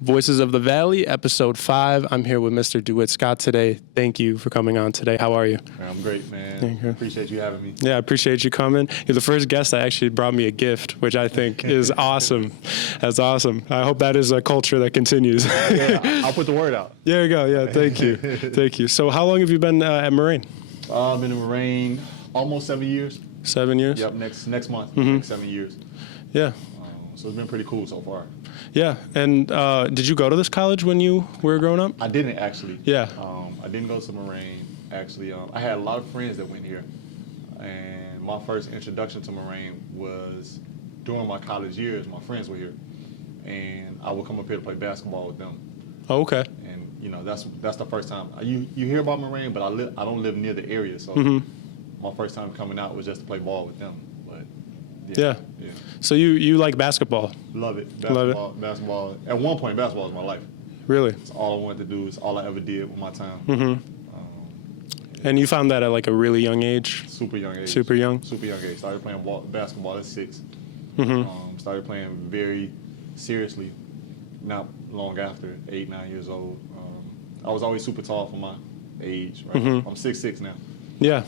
Voices of the Valley, episode 5. I'm here with Mr. Dewitt Scott today. Thank you for coming on today. How are you? I'm great, man. Appreciate you having me. Yeah, I appreciate you coming. You're the first guest that actually brought me a gift, which I think is awesome. That's awesome. I hope that is a culture that continues. Yeah, I'll put the word out. There you go. Yeah, thank you. Thank you. So how long have you been at Moraine? I've been in Moraine almost 7 years. 7 years? Yep, next month, next 7 years. Yeah. So it's been pretty cool so far. Yeah, and did you go to this college when you were growing up? I didn't actually. Yeah. I didn't go to Moraine, actually. I had a lot of friends that went here, and my first introduction to Moraine was during my college years. My friends were here, and I would come up here to play basketball with them. Oh, okay. And you know, that's the first time you hear about Moraine, but I don't live near the area, so my first time coming out was just to play ball with them. But yeah. So you like basketball? Love it. Basketball. At one point, basketball was my life. Really? It's all I wanted to do. It's all I ever did with my time. And you found that at like a really young age? Super young age. Super young? Super young age. Started playing basketball at 6. Started playing very seriously not long after, 8, 9 years old. I was always super tall for my age. Right? I'm 6'6" now. Yeah.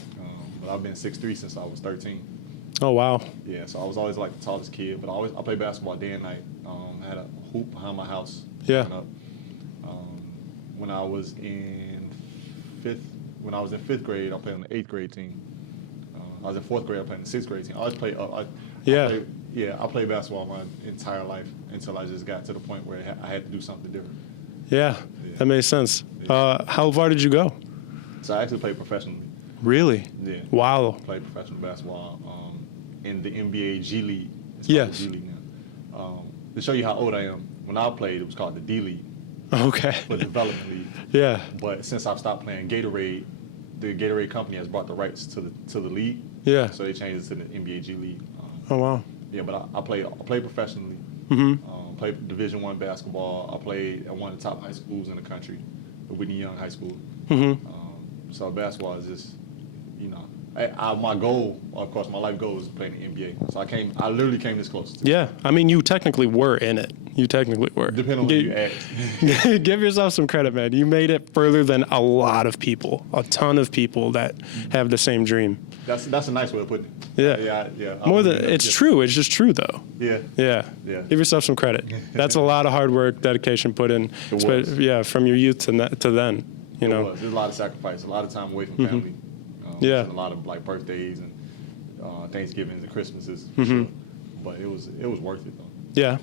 But I've been 6'3" since I was 13. Oh, wow. Yeah, so I was always like the tallest kid, but I played basketball day and night. I had a hoop behind my house. Yeah. When I was in fifth grade, I played on the 8th grade team. I was in 4th grade, I played on the 6th grade team. I always played up. I played basketball my entire life until I just got to the point where I had to do something different. Yeah, that makes sense. Yeah. How far did you go? So I actually played professionally. Really? Yeah. Wow. Played professional basketball in the NBA G League. It's yes. called the G League now. To show you how old I am, when I played, it was called the D League. Okay. The development league. Yeah. But since I've stopped playing Gatorade, the Gatorade company has brought the rights to the league. Yeah. So they changed it to the NBA G League. Oh wow. Yeah, but I played professionally. Played Division I basketball. I played at one of the top high schools in the country, the Whitney Young High School. So basketball is just, you know, my goal, of course, my life goal is to play in the NBA. So I literally came this close. Yeah, I mean, you technically were in it. You technically were. Depending on who you ask. Give yourself some credit, man. You made it further than a lot of people, a ton of people that have the same dream. That's a nice way of putting it. Yeah. More than it's true. It's just true, though. Yeah. Give yourself some credit. That's a lot of hard work, dedication put in. Yeah, from your youth to then. You know. There's a lot of sacrifice, a lot of time away from family. A lot of like birthdays and Thanksgivings and Christmases. Sure. But it was worth it though. Yeah.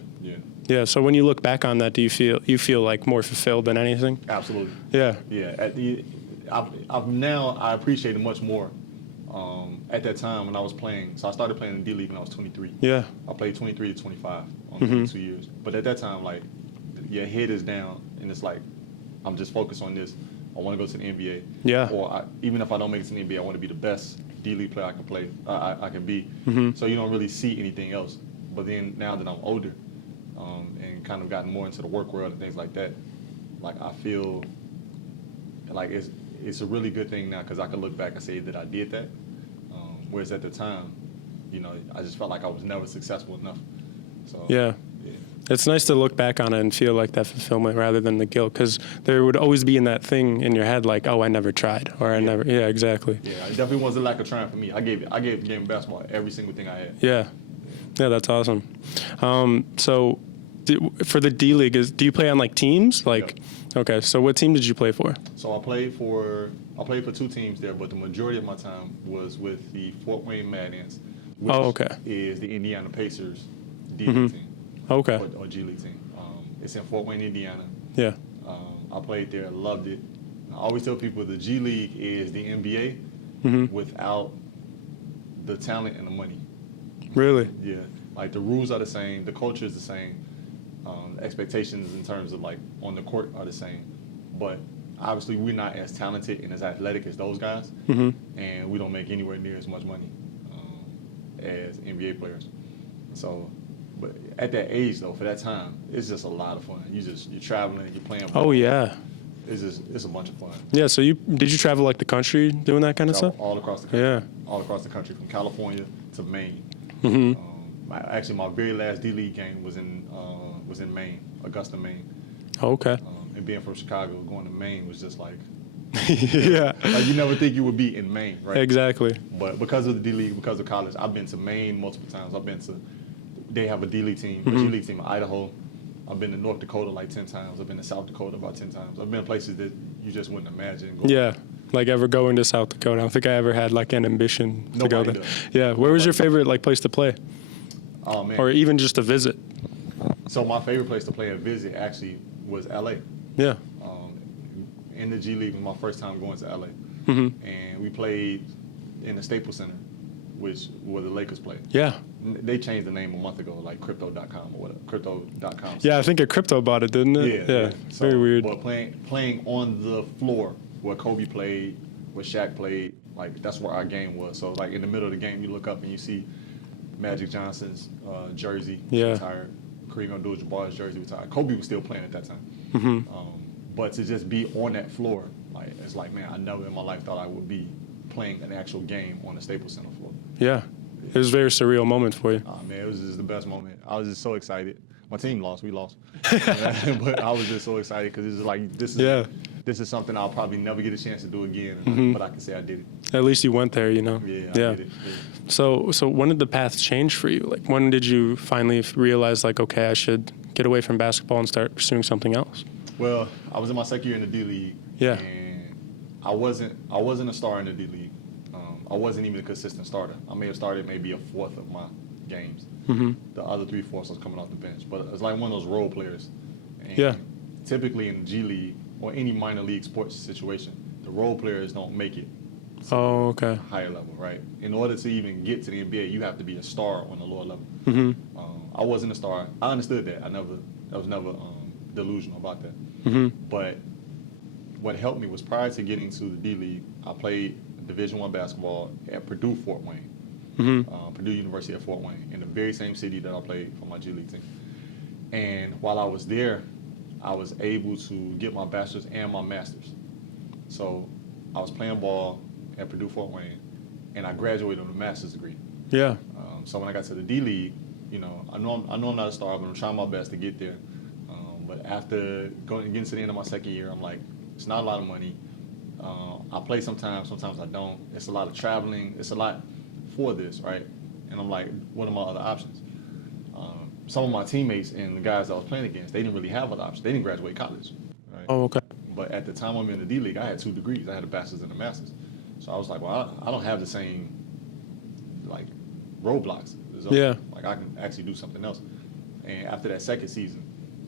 Yeah. So when you look back on that, do you feel like more fulfilled than anything? Absolutely. Yeah. Yeah. I appreciate it much more. At that time when I was playing, so I started playing in the D League when I was 23. Yeah. I played 23 to 25 on 2 years. But at that time, like, your head is down, and it's like, I'm just focused on this. I want to go to the NBA. Yeah. Or even if I don't make it to the NBA, I want to be the best D League player I can play. I can be. So you don't really see anything else. But then now that I'm older, and kind of gotten more into the work world and things like that, like I feel like it's a really good thing now because I can look back and say that I did that. Whereas at the time, you know, I just felt like I was never successful enough. So yeah. It's nice to look back on it and feel like that fulfillment rather than the guilt, because there would always be in that thing in your head like, oh, I never tried, or I never. Yeah, exactly. Yeah, it definitely wasn't a lack of trying for me. I gave the game of basketball every single thing I had. Yeah, that's awesome. So for the D League, do you play on like teams? Like, okay, so what team did you play for? So I played for 2 teams there, but the majority of my time was with the Fort Wayne Mad Ants, which is the Indiana Pacers D League team. Okay. Or G League team. It's in Fort Wayne, Indiana. Yeah. I played there, loved it. I always tell people the G League is the NBA without the talent and the money. Really? Yeah. Like the rules are the same, the culture is the same, expectations in terms of like on the court are the same, but obviously we're not as talented and as athletic as those guys, and we don't make anywhere near as much money as NBA players. So. But at that age, though, for that time, it's just a lot of fun. You're traveling, you're playing ball. Oh, yeah. It's a bunch of fun. Yeah, so did you travel like the country doing that kind of stuff? All across the country. Yeah. All across the country, from California to Maine. Mm-hmm. My very last D League game was in Maine, Augusta, Maine. Okay. And being from Chicago, going to Maine was just like, Yeah. like you never think you would be in Maine, right? Exactly. But because of the D League, because of college, I've been to Maine multiple times. They have a D League team, a G League team in Idaho. I've been to North Dakota like 10 times. I've been to South Dakota about 10 times. I've been to places that you just wouldn't imagine going. Yeah. Like ever going to South Dakota? I don't think I ever had like an ambition to go Nobody there. does. Yeah. Where was your favorite like place to play, Oh man. or even just to visit? So my favorite place to play and visit actually was LA. Yeah. In the G League was my first time going to LA. And we played in the Staples Center, which where the Lakers played. Yeah. They changed the name a month ago, like crypto.com or whatever. Crypto.com. Yeah. I think a crypto bought it, didn't it? Yeah. So, Very weird. But playing on the floor where Kobe played, where Shaq played, like that's where our game was. So like in the middle of the game, you look up and you see Magic Johnson's jersey retired, Kareem Abdul-Jabbar's jersey retired. Kobe was still playing at that time. But to just be on that floor, like it's like, man, I never in my life thought I would be playing an actual game on the Staples Center floor. Yeah. It was a very surreal moment for you. Oh, man, it was just the best moment. I was just so excited. My team lost. We lost. But I was just so excited because it's like, this is something I'll probably never get a chance to do again. But I can say I did it. At least you went there, you know? Yeah, I did it. So when did the path change for you? Like, when did you finally realize, like, okay, I should get away from basketball and start pursuing something else? Well, I was in my second year in the D League. Yeah. And I wasn't a star in the D League. I wasn't even a consistent starter. I may have started maybe a fourth of my games. The other 3/4 was coming off the bench. But it's like one of those role players. And typically in the G League or any minor league sports situation, the role players don't make it. Oh, okay. Higher level, right? In order to even get to the NBA, you have to be a star on the lower level. I wasn't a star. I understood that. I was never delusional about that. But what helped me was prior to getting to the D League, I played Division I basketball at Purdue Fort Wayne, Purdue University at Fort Wayne, in the very same city that I played for my G League team. And while I was there, I was able to get my bachelor's and my master's. So I was playing ball at Purdue Fort Wayne, and I graduated with a master's degree. Yeah. So when I got to the D League, you know I'm not a star, but I'm trying my best to get there. But after getting to the end of my second year, I'm like, it's not a lot of money. I play sometimes I don't. It's a lot of traveling. It's a lot for this, right? And I'm like, what are my other options? Some of my teammates and the guys I was playing against, they didn't really have other options. They didn't graduate college, right? Oh, okay. But at the time I'm in the D League, I had 2 degrees. I had a bachelor's and a master's. So I was like, well, I don't have the same, like, roadblocks. Like, I can actually do something else. And after that second season,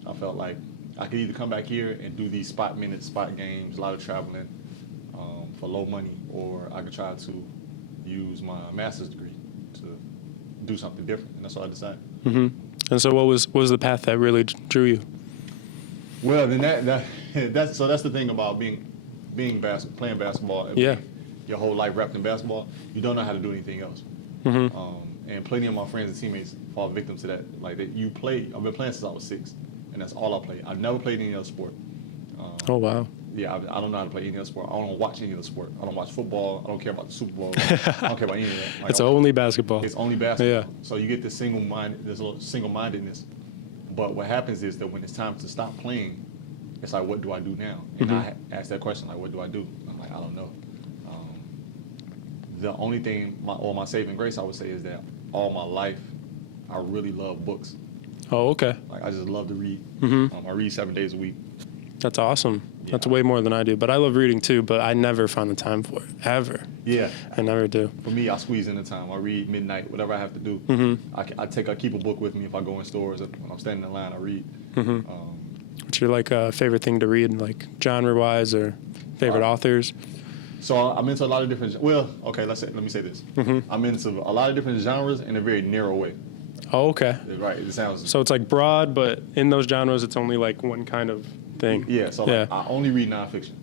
I felt like I could either come back here and do these spot minutes, spot games, a lot of traveling for low money, or I could try to use my master's degree to do something different. And that's what I decided. And so what was the path that really drew you? Well, then that's the thing about playing basketball. And your whole life wrapped in basketball, you don't know how to do anything else. And plenty of my friends and teammates fall victim to that. Like that, I've been playing since I was 6, and that's all I played. I've never played any other sport. Oh wow. Yeah, I don't know how to play any other sport. I don't watch any other sport. I don't watch football. I don't care about the Super Bowl. I don't care about any of that. Like, It's only basketball. It's only basketball. Yeah. So you get this single-mindedness. But what happens is that when it's time to stop playing, it's like, what do I do now? And I ask that question, like, what do I do? I'm like, I don't know. The only thing, my saving grace, I would say, is that all my life, I really love books. Oh, okay. Like, I just love to read. I read 7 days a week. That's awesome. Yeah. That's way more than I do. But I love reading too, but I never find the time for it, ever. Yeah. I never do. For me, I squeeze in the time. I read midnight, whatever I have to do. I keep a book with me if I go in stores. When I'm standing in line, I read. What's your favorite thing to read, like genre-wise, or favorite authors? So I'm into a lot of different. Well, okay, let me say this. I'm into a lot of different genres in a very narrow way. Oh, okay. Right. It sounds. So it's like broad, but in those genres, it's only like one kind of thing. Yeah. So like, I only read nonfiction.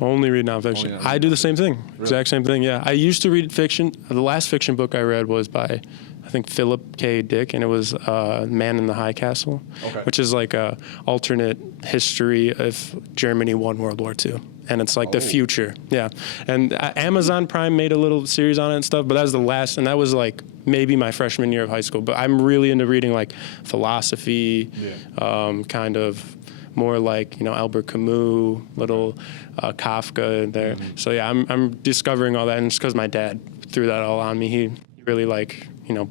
Only read nonfiction. I do the same thing. Really? Exact same thing. Yeah. I used to read fiction. The last fiction book I read was by, I think, Philip K. Dick, and it was Man in the High Castle, which is like a alternate history if Germany won World War II. And it's like the future. Yeah. And Amazon Prime made a little series on it and stuff, but that was the last, and that was like maybe my freshman year of high school. But I'm really into reading like philosophy, kind of more like, Albert Camus, little Kafka in there. So yeah, I'm discovering all that, and it's because my dad threw that all on me. He really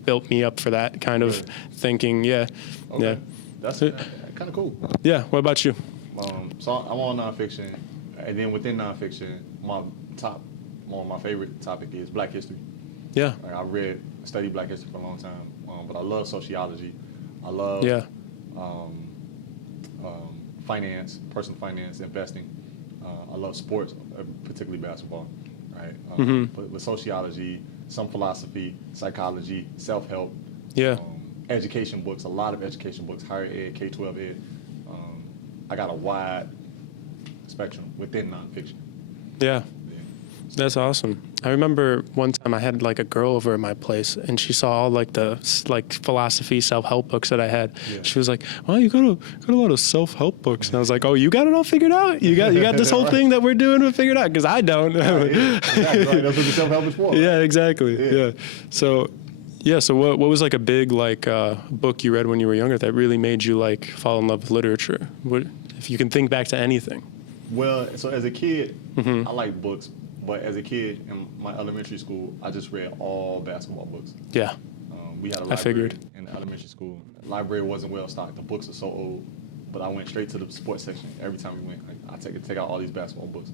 built me up for that kind of thinking. Yeah. Okay. Yeah. That's kind of cool. Yeah. What about you? So I'm on nonfiction, and then within nonfiction, one of my favorite topic is Black history. Yeah. Like I studied Black history for a long time, but I love sociology. I love finance, personal finance, investing. I love sports, particularly basketball, right? But with sociology, some philosophy, psychology, self-help, education books, a lot of education books, higher ed, K-12 ed. I got a wide spectrum within nonfiction. Yeah. That's awesome. I remember one time I had a girl over at my place, and she saw all the philosophy, self-help books that I had. Yeah. She was like, "Well, you got a lot of self-help books." And I was like, "Oh, you got it all figured out? You got this whole thing that we're doing figured out? Because I don't." Exactly. Right. That's what the self-help is for. Right? Yeah, exactly. Yeah. So what was a big book you read when you were younger that really made you fall in love with literature? What, if you can think back to anything? Well, so as a kid, I liked books. But as a kid in my elementary school, I just read all basketball books. Yeah. We had a library in the elementary school. The library wasn't well stocked. The books are so old. But I went straight to the sports section every time we went. I take out all these basketball books.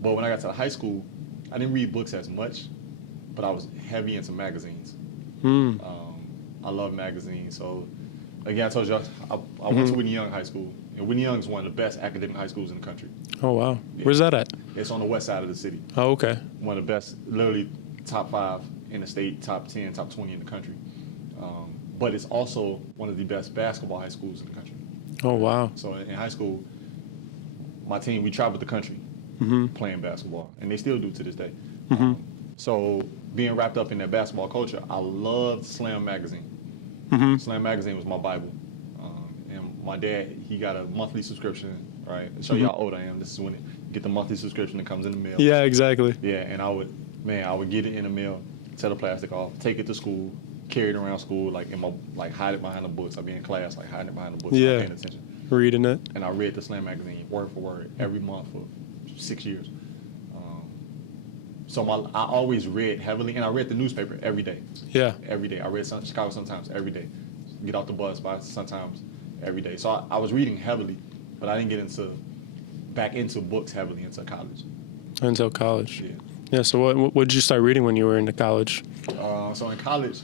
But when I got to high school, I didn't read books as much, but I was heavy into magazines. I love magazines. So again, I told you I went to Whitney Young High School. And Whitney Young is one of the best academic high schools in the country. Oh, wow. Yeah. Where's that at? It's on the west side of the city. Oh, okay. One of the best, literally top 5 in the state, top 10, top 20 in the country. But it's also one of the best basketball high schools in the country. Oh, wow. So in high school, my team, we traveled the country playing basketball, and they still do to this day. So being wrapped up in that basketball culture, I loved Slam Magazine. Slam Magazine was my Bible. My dad, he got a monthly subscription, right? To show you how old I am, this is when you get the monthly subscription that comes in the mail. Yeah, exactly. Yeah, and I would get it in the mail, tear the plastic off, take it to school, carry it around school, hide it behind the books. I'd be in class, hiding it behind the books, not paying attention. Reading it. And I read the Slam Magazine word for word every month for 6 years. So I always read heavily, and I read the newspaper every day. Yeah. Every day. I read Chicago Sun-Times every day. Get off the bus by Sun-Times every day. So I was reading heavily, but I didn't get back into books heavily until college. Until college. Yeah. Yeah. So what did you start reading when you were into college? So in college,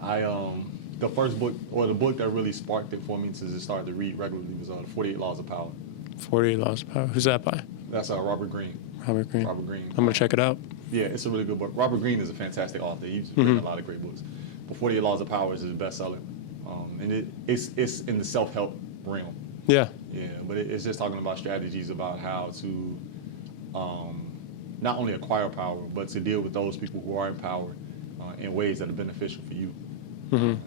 the first book, or the book that really sparked it for me to just start to read regularly was 48 Laws of Power. 48 Laws of Power. Who's that by? That's Robert Greene. Robert Greene. Robert Greene. I'm gonna check it out. Yeah, it's a really good book. Robert Greene is a fantastic author. He's written a lot of great books. But 48 Laws of Power is his bestseller. And it's in the self-help realm. Yeah. Yeah, but it's just talking about strategies about how to not only acquire power, but to deal with those people who are in power in ways that are beneficial for you.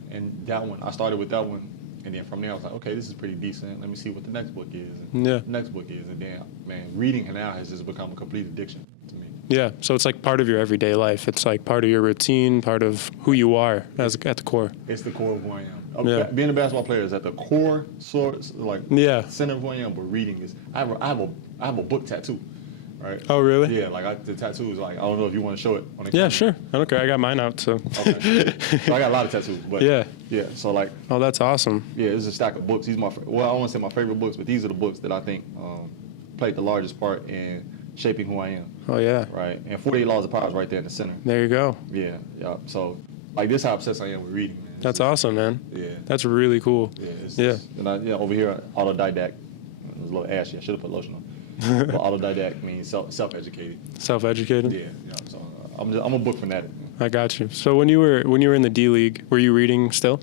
And that one, I started with that one, and then from there I was like, okay, this is pretty decent. Let me see what the next book is. And the next book is, and then, man, reading now has just become a complete addiction to me. Yeah, so it's part of your everyday life. It's part of your routine, part of who you are at the core. It's the core of who I am. Being a basketball player is at the core, center of who I am. But reading is. I have a book tattoo, right? Oh, really? Yeah, the tattoo is I don't know if you want to show it on the camera. Yeah, sure. I don't care. I got mine out, so. Okay. So I got a lot of tattoos, but yeah. So Oh, that's awesome. Yeah, it's a stack of books. I won't say my favorite books, but these are the books that I think played the largest part in shaping who I am. Oh, yeah. Right. And 48 Laws of Power is right there in the center. There you go. Yeah. So, this is how obsessed I am with reading, man. That's awesome, man. Yeah. That's really cool. Yeah. And over here, autodidact. It was a little ashy. I should have put lotion on. But autodidact means self-educated. Self-educated? Yeah. So I'm a book fanatic. I got you. So when you were in the D League, were you reading still?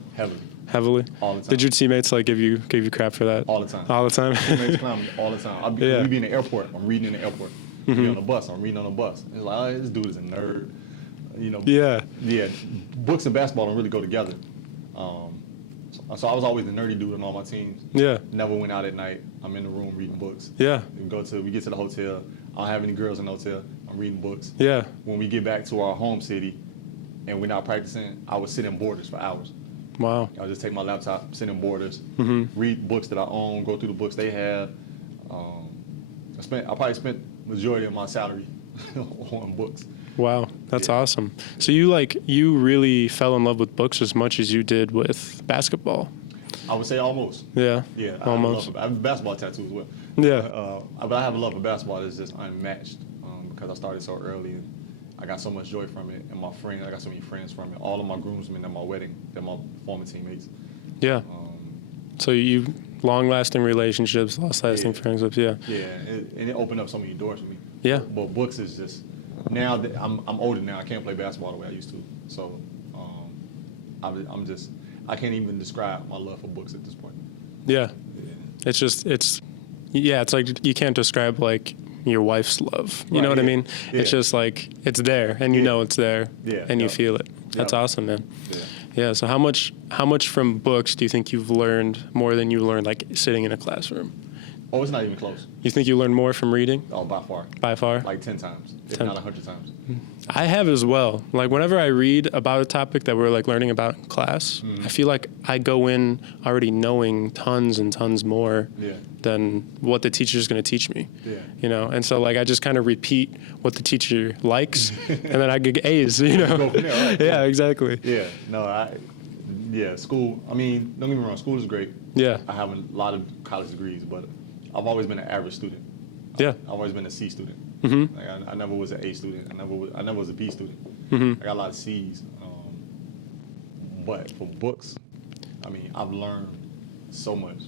Heavily? All the time. Did your teammates give you crap for that? All the time. All the time? Teammates clown me all the time. We'd be in the airport. I'm reading in the airport. We'd be on the bus. I'm reading on the bus. It's like, this dude is a nerd. Yeah. Books and basketball don't really go together. So I was always the nerdy dude on all my teams. Yeah. Never went out at night. I'm in the room reading books. Yeah. We get to the hotel. I don't have any girls in the hotel. I'm reading books. Yeah. When we get back to our home city and we're not practicing, I would sit in borders for hours. Wow. I'll just take my laptop, send them borders, Mm-hmm. read books that I own, go through the books they have. I probably spent majority of my salary on books. Wow, that's Yeah. awesome. So you really fell in love with books as much as you did with basketball. I would say almost. Yeah. Yeah, Almost. I have a basketball tattoo as well. Yeah. But I have a love for basketball that's just unmatched because I started so early and I got so much joy from it. And I got so many friends from it. All of my groomsmen at my wedding, they're my former teammates. Yeah. So you long-lasting relationships, long-lasting Yeah. friendships. Yeah. Yeah, and it opened up so many doors for me. Yeah. But books is just now that I'm older now. I can't play basketball the way I used to. So I can't even describe my love for books at this point. Yeah. Yeah. It's like you can't describe like your wife's love. You Right, know what I yeah. mean? Yeah. It's just like it's there and you Yeah. know it's there Yeah, and you yeah. feel it. That's Yeah. awesome, man. Yeah. Yeah. So how much from books do you think you've learned more than you learned like sitting in a classroom? Oh, it's not even close. You think you learned more from reading Oh, by far. by far? Like 10 times, if 10. not 100 times. I have as well. Like whenever I read about a topic that we're like learning about in class, Mm-hmm. I feel like I go in already knowing tons and tons more Yeah. than what the teacher's going to teach me. Yeah. You know, and so like I just kind of repeat what the teacher likes, and then I get A's. You know. Go from there, right? Yeah, exactly. Yeah. No, school. I mean, don't get me wrong. School is great. Yeah. I have a lot of college degrees, but I've always been an average student. Yeah. I've always been a C student. Mm-hmm. Like I never was an A student. I never was a B student. Mm-hmm. I got a lot of C's. But for books, I mean, I've learned so much.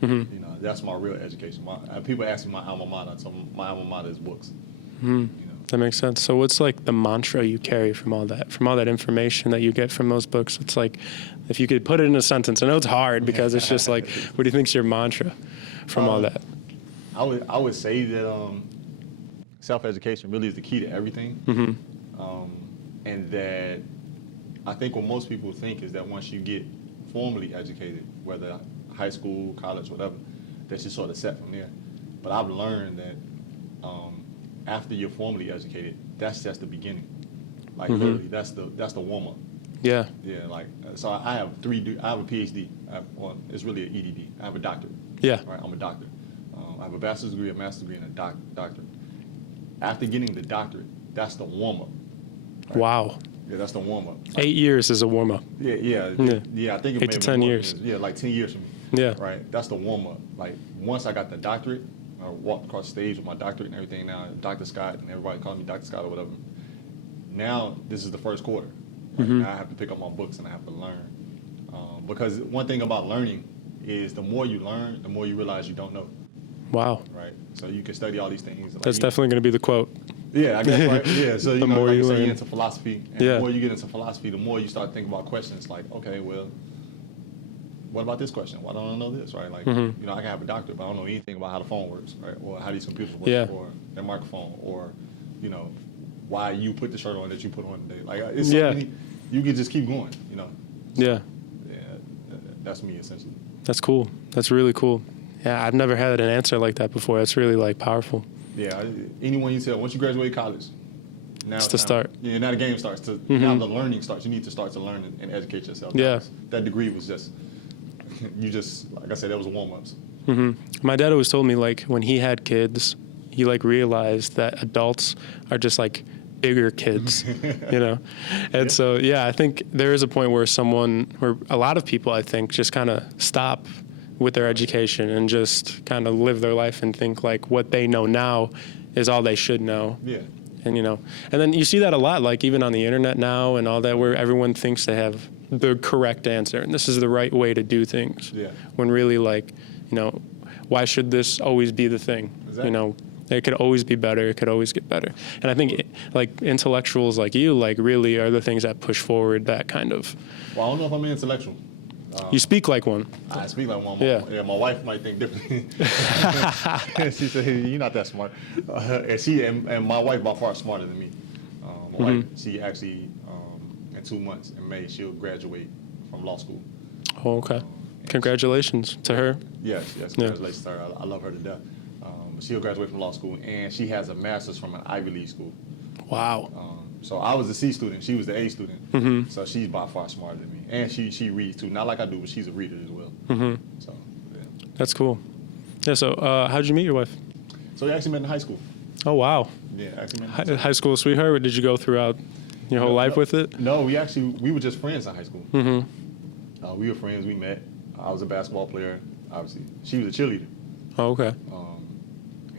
Mm-hmm. You know, that's my real education. People ask me my alma mater, so my alma mater is books. Mm-hmm. You know. That makes sense. So what's like the mantra you carry from all that information that you get from those books? It's like, if you could put it in a sentence. I know it's hard because it's just like, what do you think's your mantra from all that? I would say that self-education really is the key to everything. Mm-hmm. And that I think what most people think is that once you get formally educated, whether high school, college, whatever, that you're sort of set from there. But I've learned that after you're formally educated, that's just the beginning. Like Mm-hmm. literally, that's the warm-up. Yeah. Yeah, like so I have I have a PhD. Well, it's really an EDD. I have a doctorate. Yeah. Right, I'm a doctor. I have a bachelor's degree, a master's degree, and a doctorate. After getting the doctorate, that's the warm-up. Right? Wow. Yeah, that's the warm-up. 8 years is a warm up. Yeah. I think it 8 may to have 10 been more years. than this. Yeah, like 10 years for me. Yeah. Right, that's the warm-up. Like once I got the doctorate, I walked across the stage with my doctorate and everything. Now, Dr. Scott, and everybody calls me Dr. Scott or whatever. Now, this is the first quarter. Like, Mm-hmm. now I have to pick up my books and I have to learn. Because one thing about learning is the more you learn, the more you realize you don't know. Wow. Right, so you can study all these things. Like, That's definitely going to be the quote. Yeah, I guess, right? Yeah, so The more like you say, learn. you're into philosophy, and Yeah. the more you get into philosophy, the more you start thinking about questions like, okay, well, what about this question? Why don't I know this, right? Like, Mhm. you know, I can have a doctorate, but I don't know anything about how the phone works, right? Or how these computers work, Yeah. or their microphone, or, you know, why you put the shirt on that you put on today. Like, it's so Yeah. many, you can just keep going, you know. Yeah. Yeah, that's me, essentially. That's cool. That's really cool. Yeah, I've never had an answer like that before. That's really like powerful. Yeah, anyone you tell, once you graduate college, now It's the time. start. Yeah, now the game starts. Now the learning starts. You need to start to learn and educate yourself. Yeah. That degree was just, you just, like I said, that was a warm-ups. Hmm. My dad always told me like when he had kids, he like realized that adults are just like bigger kids, you know? And so, yeah, I think there is a point where a lot of people, I think, just kind of stop with their education and just kind of live their life and think like what they know now is all they should know. Yeah. And, you know, and then you see that a lot, like even on the internet now and all that, where everyone thinks they have the correct answer and this is the right way to do things. Yeah. When really, like, you know, why should this always be the thing? Exactly. You know, it could always be better. It could always get better. And I think like intellectuals like you, like really are the things that push forward that kind of. Well, I don't know if I'm an intellectual. You speak like one. I speak like one. Yeah. My wife might think differently. She said, hey, "You're not that smart." And my wife by far smarter than me. My wife, she actually in 2 months in May she'll graduate from law school. Oh, okay. Congratulations to her. Yes, congratulations to her. I love her to death. She'll graduate from law school, and she has a master's from an Ivy League school. Wow. So I was the C student, she was the A student. So she's by far smarter than me, and she reads too. Not like I do, but she's a reader as well. So yeah. That's cool. Yeah. So how did you meet your wife? So we actually met in high school. Oh wow. Yeah, actually met in high school. High school sweetheart. Or did you go throughout your whole life with it? No, we were just friends in high school. We were friends. We met. I was a basketball player. Obviously, she was a cheerleader. Oh, okay.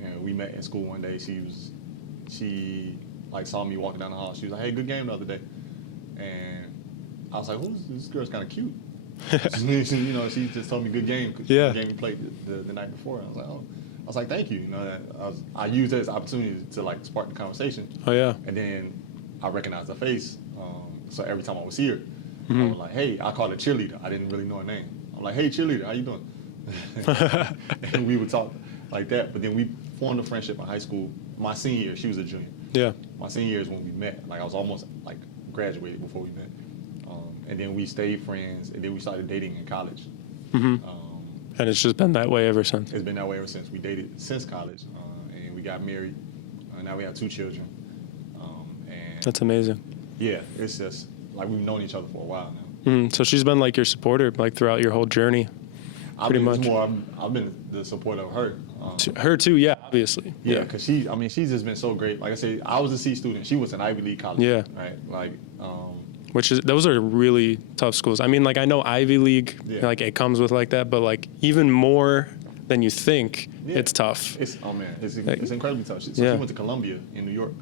And we met in school one day. She like saw me walking down the hall. She was like, "Hey, good game the other day," and I was like, "Who's this girl's kind of cute." You know, she just told me good game. Yeah. The game we played the night before. I was like, "Oh," I was like, "Thank you." You know, I used that as an opportunity to like spark the conversation. Oh yeah. And then I recognized her face. So every time I would see her, I was like, "Hey," I called her cheerleader. I didn't really know her name. I'm like, "Hey, cheerleader, how you doing?" And we would talk like that. But then we formed a friendship in high school. My senior year, she was a junior. Yeah. My senior year is when we met. Like I was almost like graduated before we met. And then we stayed friends. And then we started dating in college. And it's just been that way ever since. It's been that way ever since. We dated since college, and we got married. Now we have 2 children. And That's amazing. yeah, it's just like we've known each other for a while now. So she's been like your supporter like throughout your whole journey. Pretty much. I've been the supporter of her. Her too, yeah, obviously. Yeah, because she's just been so great. Like I said, I was a C student. She was an Ivy League college. Yeah. Right. Like. Those are really tough schools. I mean, like I know Ivy League, Yeah. like it comes with like that, but like even more than you think, Yeah. it's tough. It's incredibly tough. So she went to Columbia in New York.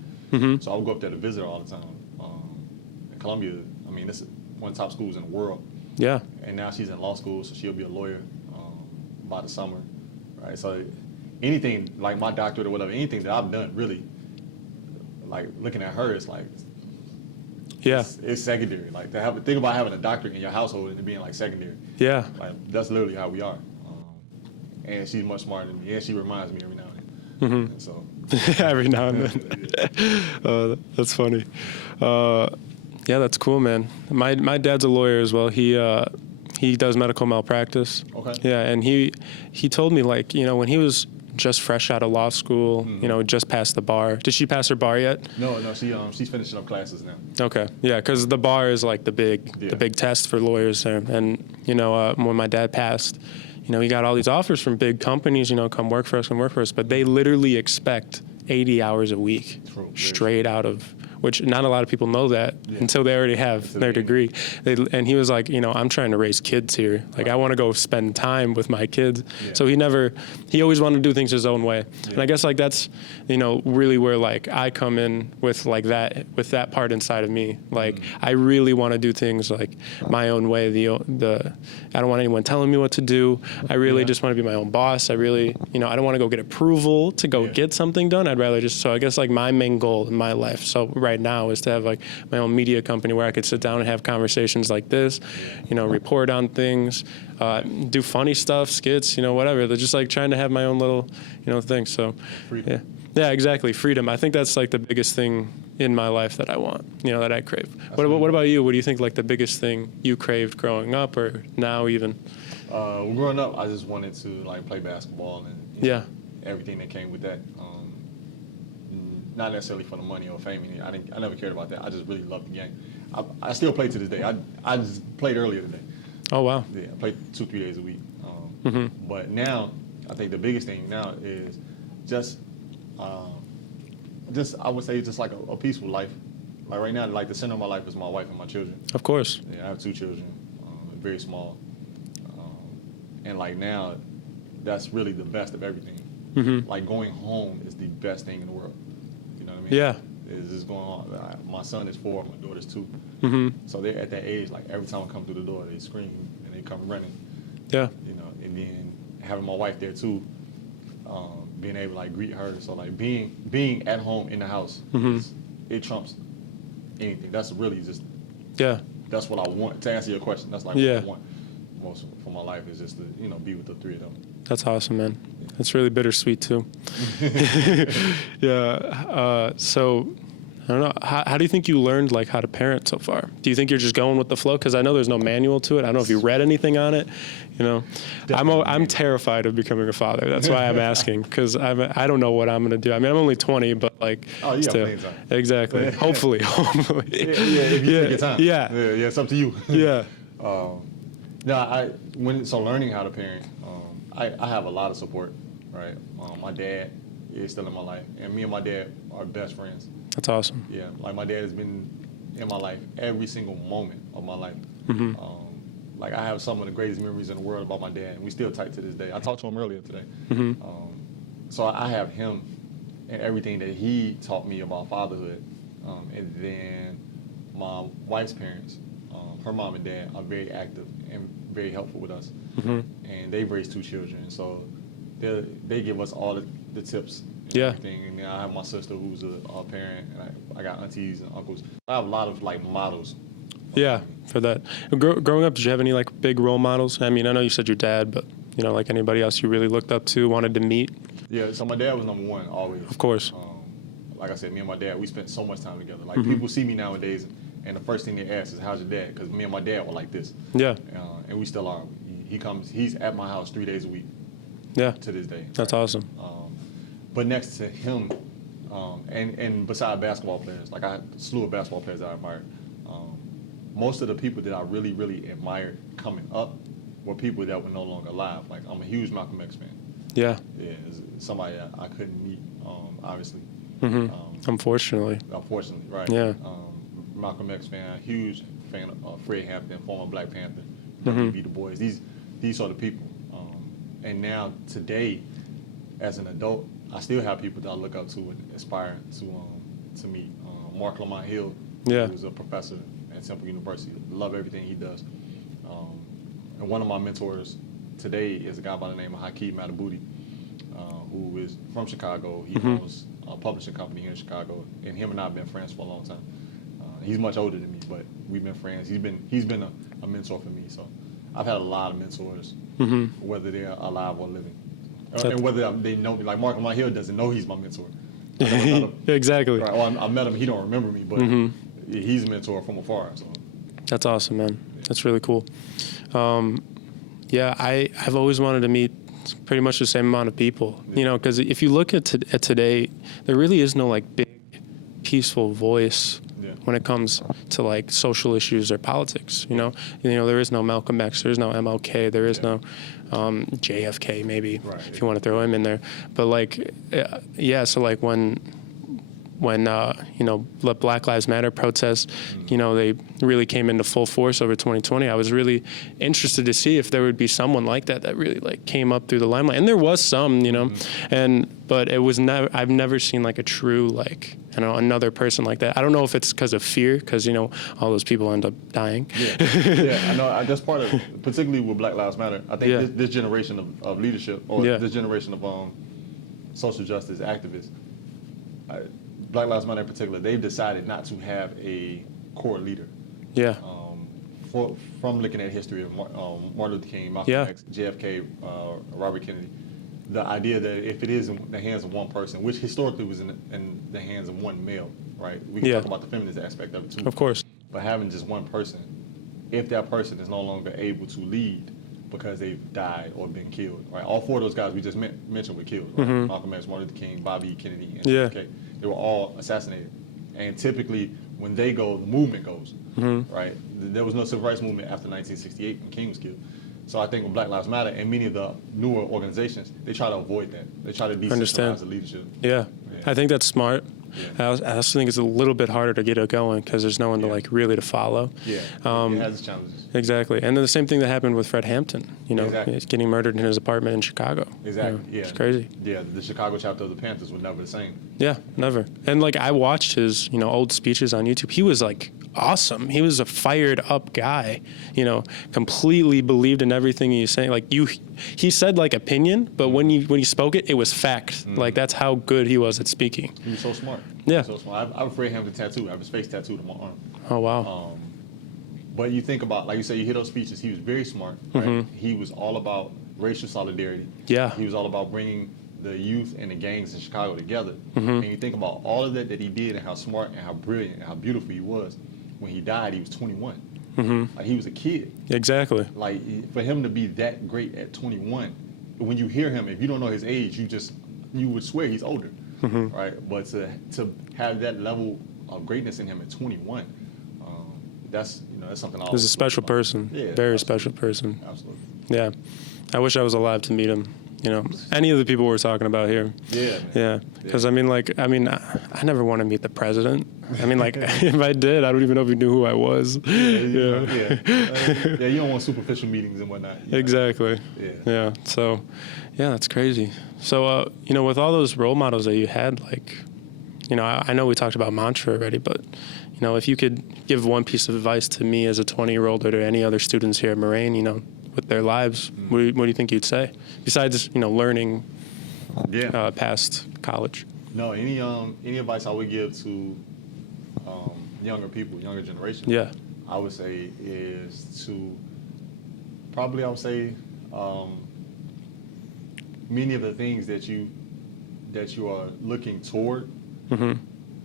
So I would go up there to visit her all the time. And Columbia, I mean, this is one of the top schools in the world. Yeah. And now she's in law school, so she'll be a lawyer by the summer, right? So anything like my doctorate or whatever, anything that I've done, really, like looking at her, it's like, Yeah. it's secondary. Like think about having a doctorate in your household and it being like secondary. Yeah. Like that's literally how we are. And she's much smarter than me, and she reminds me every now and then. And so Every now and then. That's funny. Yeah, that's cool, man. My dad's a lawyer as well. He does medical malpractice. Okay. Yeah, and he told me like, you know, when he was just fresh out of law school, you know, just passed the bar. Did she pass her bar yet? No, she's finishing up classes now. Okay. Yeah, because the bar is like the big test for lawyers there. And you know, when my dad passed, you know, he got all these offers from big companies, you know, come work for us, but they literally expect 80 hours a week straight out of, which not a lot of people know that until they already have their degree. And he was like, you know, I'm trying to raise kids here. Like, I want to go spend time with my kids. So he always wanted to do things his own way. And I guess like that's, you know, really where like I come in with like that, with that part inside of me. Like, I really want to do things like my own way. I don't want anyone telling me what to do. I really just want to be my own boss. I really, you know, I don't want to go get approval to go get something done. I'd rather so I guess like my main goal in my life. So right now is to have like my own media company where I could sit down and have conversations like this, you know, report on things, do funny stuff, skits, you know, whatever. They're just like trying to have my own little, you know, thing. So Freedom. yeah, exactly. Freedom. I think that's like the biggest thing in my life that I want, you know, that I crave. What about you? What do you think like the biggest thing you craved growing up or now even? Well, growing up, I just wanted to like play basketball and you know, everything that came with that. Not necessarily for the money or fame. I never cared about that. I just really loved the game. I still play to this day. I just played earlier today. Oh wow. Yeah, I played 2-3 days a week. But now, I think the biggest thing now is just I would say just like a peaceful life. Like right now, like the center of my life is my wife and my children. Of course. Yeah, I have 2 children, very small. And like now, that's really the best of everything. Like going home is the best thing in the world. You know what I mean? Yeah. It's just going on. My son is 4, my daughter's 2. So they're at that age, like every time I come through the door, they scream and they come running. Yeah. You know, and then having my wife there too, being able to like greet her. So like being at home in the house, it trumps anything. That's really just, that's what I want. To answer your question, that's like what I want most for my life is just to, you know, be with the 3 of them. That's awesome, man. That's really bittersweet too. Yeah. So I don't know. How do you think you learned like how to parent so far? Do you think you're just going with the flow? Because I know there's no manual to it. I don't know if you read anything on it. You know, I'm terrified of becoming a father. That's why I'm asking, because I don't know what I'm gonna do. I mean, I'm only 20, but like, oh, you still, have plenty of time. Exactly. Hopefully. Yeah, if you take your time. Yeah. It's up to you. Yeah. So learning how to parent, I have a lot of support, right? My dad is still in my life, and me and my dad are best friends. That's awesome. Yeah, like my dad has been in my life every single moment of my life. Mm-hmm. Like I have some of the greatest memories in the world about my dad, and we still tight to this day. I talked to him earlier today. Mm-hmm. So I have him and everything that he taught me about fatherhood. And then my wife's parents, her mom and dad, are very active and very helpful with us. Mm-hmm. And they've raised 2 children, so they give us all the tips. And Yeah. everything. And then I have my sister who's a parent, and I got aunties and uncles. I have a lot of like models. Yeah, for that. Growing up, did you have any like big role models? I mean, I know you said your dad, but you know, like anybody else you really looked up to, wanted to meet? Yeah, so my dad was number one always. Of course. Like I said, me and my dad, we spent so much time together. Like Mm-hmm. people see me nowadays, and the first thing they ask is, "How's your dad?" Because me and my dad were like this. Yeah. And we still are. He's at my house 3 days a week. Yeah. To this day. That's awesome. But next to him, and beside basketball players, like I had a slew of basketball players that I admired. Most of the people that I really, really admired coming up were people that were no longer alive. Like I'm a huge Malcolm X fan. Yeah. Yeah, it's somebody I couldn't meet, obviously. Mm-hmm. Unfortunately. Unfortunately, right. Yeah. Malcolm X fan, huge fan of Fred Hampton, former Black Panther, Mm-hmm. W.B. Du Bois. These are the people. And now today, as an adult, I still have people that I look up to and aspire to meet. Mark Lamont Hill, Yeah. who's a professor at Temple University. Love everything he does. And one of my mentors today is a guy by the name of Hakeem Matabuti, who is from Chicago. He Mm-hmm. owns a publishing company here in Chicago, and him and I have been friends for a long time. He's much older than me, but we've been friends. He's been a mentor for me. So I've had a lot of mentors, Mm-hmm. whether they're alive or living, and whether they know me. Like Mark Lamont Hill doesn't know he's my mentor. I never met him. Exactly. Right, or I met him. He don't remember me, but Mm-hmm. he's a mentor from afar. So That's awesome, man. That's really cool. Yeah, I've always wanted to meet pretty much the same amount of people, you know, because if you look at today, there really is no like big, peaceful voice when it comes to like social issues or politics. You know, there is no Malcolm X, there is no MLK, there is no JFK, maybe if you want to throw him in there. But like, yeah, so like when the Black Lives Matter protests, they really came into full force over 2020. I was really interested to see if there would be someone like that really like came up through the limelight. And there was some, but it was never, I've never seen like a true, like, another person like that. I don't know if it's because of fear, because, all those people end up dying. Yeah, I know. That's part of it, particularly with Black Lives Matter. I think this generation of leadership, or this generation of social justice activists, Black Lives Matter in particular, they've decided not to have a core leader. Yeah. From looking at history of Martin Luther King, Malcolm X, JFK, Robert Kennedy, the idea that if it is in the hands of one person, which historically was in the hands of one male, right? We can talk about the feminist aspect of it too. Of course. But having just one person, if that person is no longer able to lead because they've died or been killed, right? All 4 of those guys we just mentioned were killed, right? Malcolm X, Martin Luther King, Bobby Kennedy, and JFK. They were all assassinated. And typically, when they go, the movement goes, right? There was no civil rights movement after 1968 when King was killed. So I think with Black Lives Matter and many of the newer organizations, they try to avoid that. They try to decentralize the leadership. Yeah. I think that's smart. I also think it's a little bit harder to get it going because there's no one to like really to follow. Yeah, it has its challenges. Exactly. And then the same thing that happened with Fred Hampton, he's getting murdered in his apartment in Chicago. Exactly, It's crazy. Yeah, the Chicago chapter of the Panthers was never the same. Yeah, never. And like I watched his, old speeches on YouTube. He was like awesome. He was a fired up guy, completely believed in everything he was saying. Like he said like opinion, but when he spoke it, it was fact. Like that's how good he was at speaking. He was so smart. Yeah. So smart. I have a Fred Hampton tattoo. I have his face tattooed on my arm. Oh wow. But you think about, like you say, you hear those speeches. He was very smart. Right? He was all about racial solidarity. Yeah. He was all about bringing the youth and the gangs in Chicago together, and you think about all of that he did and how smart and how brilliant and how beautiful he was, when he died, he was 21. Like, he was a kid. Exactly. Like, for him to be that great at 21, when you hear him, if you don't know his age, you would swear he's older, right? But to have that level of greatness in him at 21, that's something. He's a special person. Yeah, Very absolutely. special person. Absolutely. Yeah, I wish I was alive to meet him. Any of the people we're talking about here. Yeah. Man. Yeah, because I never want to meet the president. If I did, I don't even know if he knew who I was. Yeah. You don't want superficial meetings and whatnot. Exactly. Yeah. So, that's crazy. So, with all those role models that you had, I know we talked about mantra already, but, if you could give one piece of advice to me as a 20-year-old or to any other students here at Moraine, with their lives, what do you think you'd say? Besides, learning past college. No, any advice I would give to younger people, younger generation, I would say is to probably, many of the things that you are looking toward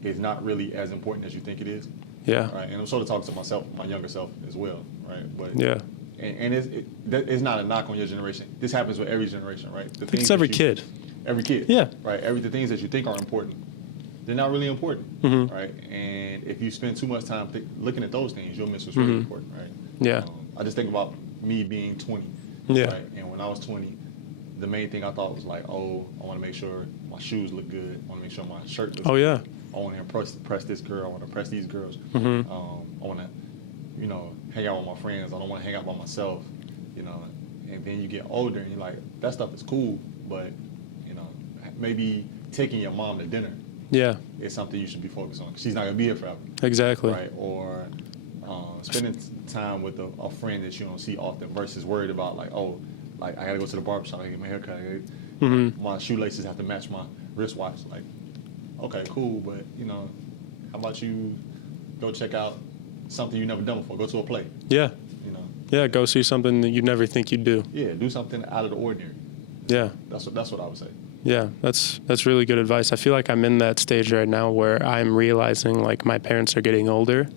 is not really as important as you think it is. Yeah. Right. And I'm sort of talking to myself, my younger self as well. Right. But and it's not a knock on your generation. This happens with every generation, right? I think it's every kid. Every kid. Yeah. Right. The things that you think are important, they're not really important, right? And if you spend too much time looking at those things, you'll miss what's really important, right? Yeah. I just think about me being 20. Yeah. Right? And when I was 20, the main thing I thought was like, oh, I want to make sure my shoes look good. I want to make sure my shirt looks good. Yeah. I want to impress this girl. I want to impress these girls. I want to, hang out with my friends. I don't want to hang out by myself, And then you get older and you're like, that stuff is cool, but, maybe taking your mom to dinner is something you should be focused on. She's not going to be here forever. Exactly. Right? Or spending time with a friend that you don't see often versus worried about, like, oh, like, I got to go to the barbershop, I got to get my hair cut. My shoelaces have to match my wristwatch. Like, okay, cool, but, how about you go check out something you've never done before? Go to a play. Yeah. Yeah, go see something that you'd never think you'd do. Yeah, do something out of the ordinary. Yeah. That's what I would say. Yeah, that's really good advice. I feel like I'm in that stage right now where I'm realizing, like, my parents are getting older.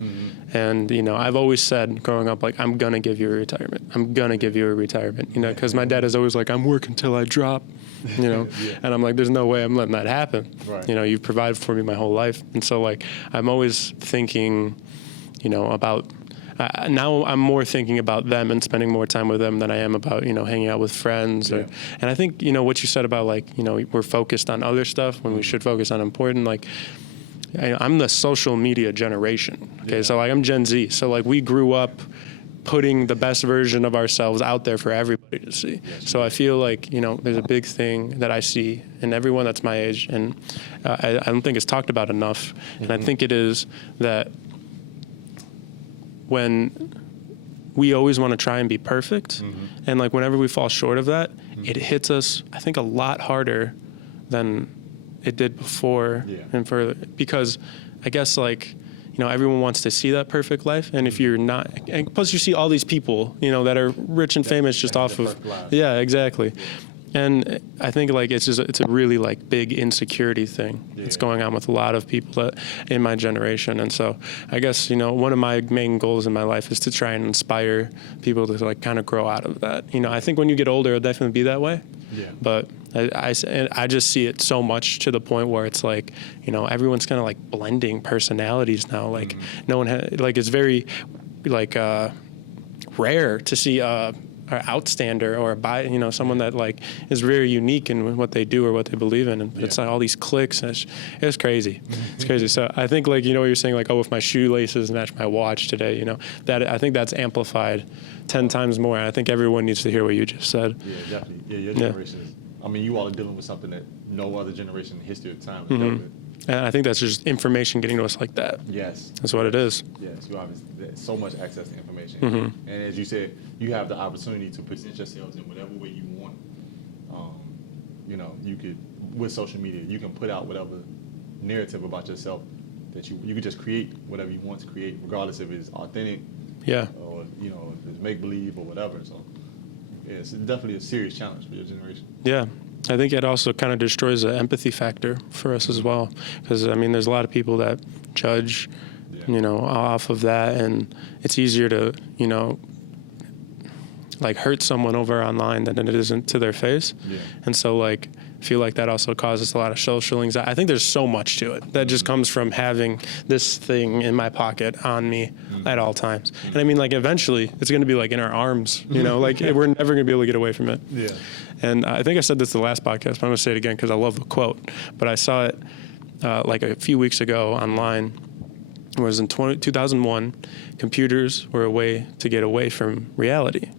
And, I've always said growing up, like, I'm going to give you a retirement. I'm going to give you a retirement, because my dad is always like, I'm working till I drop, And I'm like, there's no way I'm letting that happen. Right. You've provided for me my whole life. And so, like, I'm always thinking, about now I'm more thinking about them and spending more time with them than I am about, hanging out with friends. And I think, what you said about, like, we're focused on other stuff when we should focus on important, like, I'm the social media generation. Okay. So, like, I'm Gen Z. So, like, we grew up putting the best version of ourselves out there for everybody to see. So I feel like, there's a big thing that I see in everyone that's my age. And I don't think it's talked about enough. And I think it is that when we always want to try and be perfect, and, like, whenever we fall short of that, it hits us, I think, a lot harder than it did before and further. Because I guess, like, everyone wants to see that perfect life, and if you're not, and plus you see all these people, that are rich and famous just off of, exactly. And I think, like, it's a really, like, big insecurity thing that's going on with a lot of people in my generation. And so I guess, one of my main goals in my life is to try and inspire people to, like, kind of grow out of that. I think when you get older, it'll definitely be that way. Yeah. But I just see it so much to the point where it's like, everyone's kind of, like, blending personalities now. Like, no one has, like, it's very, like, rare to see or outstander or someone that, like, is very unique in what they do or what they believe in, and it's like all these cliques, and it's crazy. It's crazy. So I think, like, what you're saying, like, oh, if my shoelaces match my watch today, that I think that's amplified 10 times more. And I think everyone needs to hear what you just said. Yeah, definitely. Yeah, your generation is, I mean, you all are dealing with something that no other generation in history of time has dealt with. And I think that's just information getting to us like that. Yes. That's what it is. Yes, you obviously, there's so much access to information. And as you said, you have the opportunity to present yourselves in whatever way you want. You could, with social media, you can put out whatever narrative about yourself that you could just create whatever you want to create, regardless if it's authentic or, if it's make-believe or whatever. So, yeah, it's definitely a serious challenge for your generation. Yeah. I think it also kind of destroys the empathy factor for us as well, because I mean, there's a lot of people that judge, off of that, and it's easier to, like hurt someone over online than it isn't to their face. Yeah. And so like, I feel like that also causes a lot of social anxiety. I think there's so much to it that just comes from having this thing in my pocket on me at all times. And I mean, like, eventually it's going to be like in our arms, like we're never going to be able to get away from it. Yeah. And I think I said this the last podcast, but I'm going to say it again because I love the quote. But I saw it like a few weeks ago online. It was in 2001, computers were a way to get away from reality.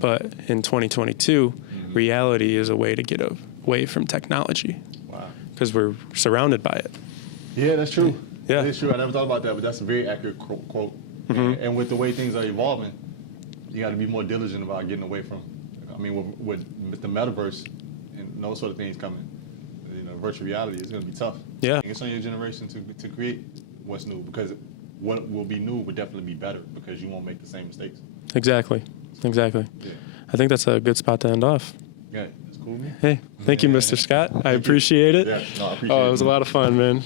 But in 2022, reality is a way to get away from technology. Wow. Because we're surrounded by it. Yeah, that's true. Yeah. That's true. I never thought about that, but that's a very accurate quote. And with the way things are evolving, you got to be more diligent about getting away from. I mean, with the metaverse and those sort of things coming, virtual reality is going to be tough. Yeah. It's on your generation to create what's new, because what will be new will definitely be better because you won't make the same mistakes. Exactly. Yeah. I think that's a good spot to end off. Yeah, that's cool, man. Hey, thank you, Mr. Scott. I appreciate it. Yeah, no, I appreciate it. Oh, it was a lot of fun, man.